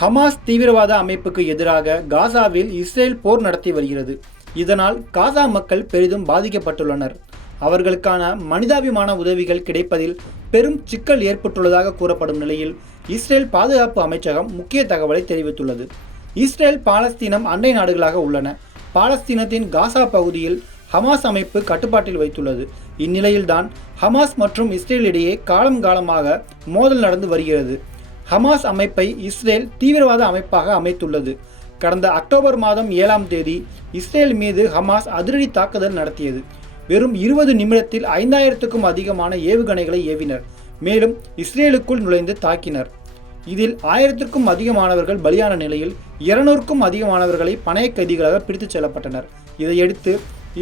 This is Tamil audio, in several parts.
ஹமாஸ் தீவிரவாத அமைப்புக்கு எதிராக காசாவில் இஸ்ரேல் போர் நடத்தி வருகிறது. இதனால் காசா மக்கள் பெரிதும் பாதிக்கப்பட்டுள்ளனர். அவர்களுக்கான மனிதாபிமான உதவிகள் கிடைப்பதில் பெரும் சிக்கல் ஏற்பட்டுள்ளதாக கூறப்படும் நிலையில் இஸ்ரேல் பாதுகாப்பு அமைச்சகம் முக்கிய தகவலை தெரிவித்துள்ளது. இஸ்ரேல் பாலஸ்தீனம் அண்டை நாடுகளாக உள்ளன. பாலஸ்தீனத்தின் காசா பகுதியில் ஹமாஸ் அமைப்பு கட்டுப்பாட்டில் வைத்துள்ளது. இந்நிலையில்தான் ஹமாஸ் மற்றும் இஸ்ரேல் இடையே காலம் காலமாக மோதல் நடந்து வருகிறது. ஹமாஸ் அமைப்பை இஸ்ரேல் தீவிரவாத அமைப்பாக அமைத்துள்ளது. கடந்த அக்டோபர் மாதம் ஏழாம் தேதி இஸ்ரேல் மீது ஹமாஸ் அதிரடி தாக்குதல் நடத்தியது. வெறும் இருபது நிமிடத்தில் ஐந்தாயிரத்துக்கும் அதிகமான ஏவுகணைகளை ஏவினர். மேலும் இஸ்ரேலுக்குள் நுழைந்து தாக்கினர். இதில் ஆயிரத்திற்கும் அதிகமானவர்கள் பலியான நிலையில் இருநூறுக்கும் அதிகமானவர்களை பணைய கைதிகளாக பிடித்துச் செல்லப்பட்டனர். இதையடுத்து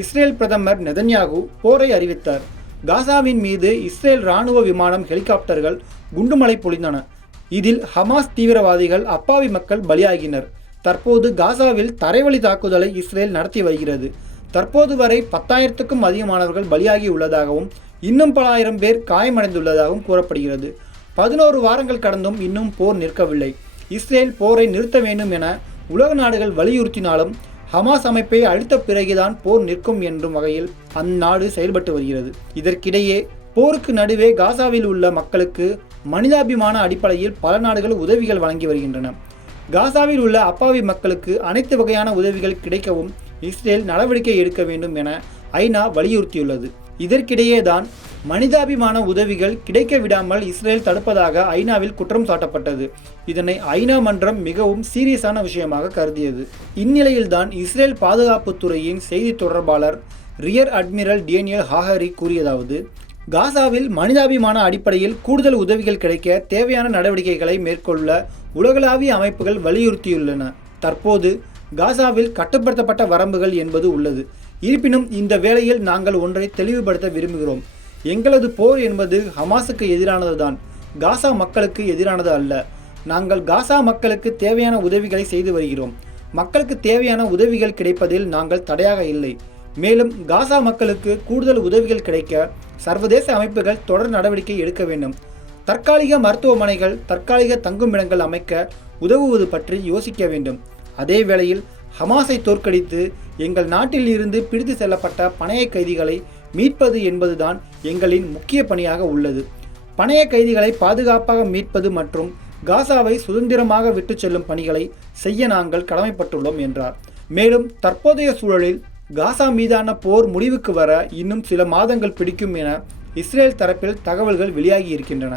இஸ்ரேல் பிரதமர் நெதன்யாகு போரை அறிவித்தார். காசாவின் மீது இஸ்ரேல் ராணுவ விமானம் ஹெலிகாப்டர்கள் குண்டுமலை பொழிந்தன. இதில் ஹமாஸ் தீவிரவாதிகள் அப்பாவி மக்கள் பலியாகினர். தற்போது காசாவில் தரைவழி தாக்குதலை இஸ்ரேல் நடத்தி வருகிறது. தற்போது வரை பத்தாயிரத்துக்கும் அதிகமானவர்கள் பலியாகி உள்ளதாகவும் இன்னும் பல ஆயிரம் பேர் காயமடைந்துள்ளதாகவும் கூறப்படுகிறது. பதினோரு வாரங்கள் கடந்தும் இன்னும் போர் நிற்கவில்லை. இஸ்ரேல் போரை நிறுத்த வேண்டும் என உலக நாடுகள் வலியுறுத்தினாலும் ஹமாஸ் அமைப்பை அழித்த பிறகுதான் போர் நிற்கும் என்றும் வகையில் அந்நாடு செயல்பட்டு வருகிறது. இதற்கிடையே போருக்கு நடுவே காசாவில் உள்ள மக்களுக்கு மனிதாபிமான அடிப்படையில் பல நாடுகள் உதவிகள் வழங்கி வருகின்றன. காசாவில் உள்ள அப்பாவி மக்களுக்கு அனைத்து வகையான உதவிகள் கிடைக்கவும் இஸ்ரேல் நடவடிக்கை எடுக்க வேண்டும் என ஐநா வலியுறுத்தியுள்ளது. இதற்கிடையே தான் மனிதாபிமான உதவிகள் கிடைக்க விடாமல் இஸ்ரேல் தடுப்பதாக ஐநாவில் குற்றம் சாட்டப்பட்டது. இதனை ஐநா மன்றம் மிகவும் சீரியஸான விஷயமாக கருதியது. இந்நிலையில்தான் இஸ்ரேல் பாதுகாப்புத்துறையின் செய்தி தொடர்பாளர் ரியர் அட்மிரல் டேனியல் ஹாஹரி கூறியதாவது காசாவில் மனிதாபிமான அடிப்படையில் கூடுதல் உதவிகள் கிடைக்க தேவையான நடவடிக்கைகளை மேற்கொள்ள உலகளாவிய அமைப்புகள் வலியுறுத்தியுள்ளன. தற்போது காசாவில் கட்டுப்படுத்தப்பட்ட வரம்புகள் என்பது உள்ளது. இருப்பினும் இந்த வேளையில் நாங்கள் ஒன்றை தெளிவுபடுத்த விரும்புகிறோம். எங்களது போர் என்பது ஹமாஸுக்கு எதிரானதுதான். காசா மக்களுக்கு எதிரானது அல்ல. நாங்கள் காசா மக்களுக்கு தேவையான உதவிகளை செய்து வருகிறோம். மக்களுக்கு தேவையான உதவிகள் கிடைப்பதில் நாங்கள் தடையாக இல்லை. மேலும் காசா மக்களுக்கு கூடுதல் உதவிகள் கிடைக்க சர்வதேச அமைப்புகள் தொடர் நடவடிக்கை எடுக்க வேண்டும். தற்காலிக மருத்துவமனைகள் தற்காலிக தங்குமிடங்கள் அமைக்க உதவுவது பற்றி யோசிக்க வேண்டும். அதே வேளையில் ஹமாஸை தோற்கடித்து எங்கள் நாட்டில் இருந்து பிடித்து செல்லப்பட்ட பணைய கைதிகளை மீட்பது என்பதுதான் எங்களின் முக்கிய பணியாக உள்ளது. பணைய கைதிகளை பாதுகாப்பாக மீட்பது மற்றும் காசாவை சுதந்திரமாக விட்டுச் செல்லும் பணிகளை செய்ய நாங்கள் கடமைப்பட்டுள்ளோம் என்றார். மேலும் தற்போதைய சூழலில் காசா மீதான போர் முடிவுக்கு வர இன்னும் சில மாதங்கள் பிடிக்கும் என இஸ்ரேல் தரப்பில் தகவல்கள் வெளியாகி இருக்கின்றன.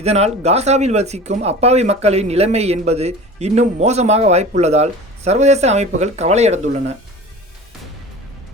இதனால் காசாவில் வசிக்கும் அப்பாவி மக்களின் நிலைமை என்பது இன்னும் மோசமாக வாய்ப்புள்ளதால் சர்வதேச அமைப்புகள் கவலையடைந்துள்ளன.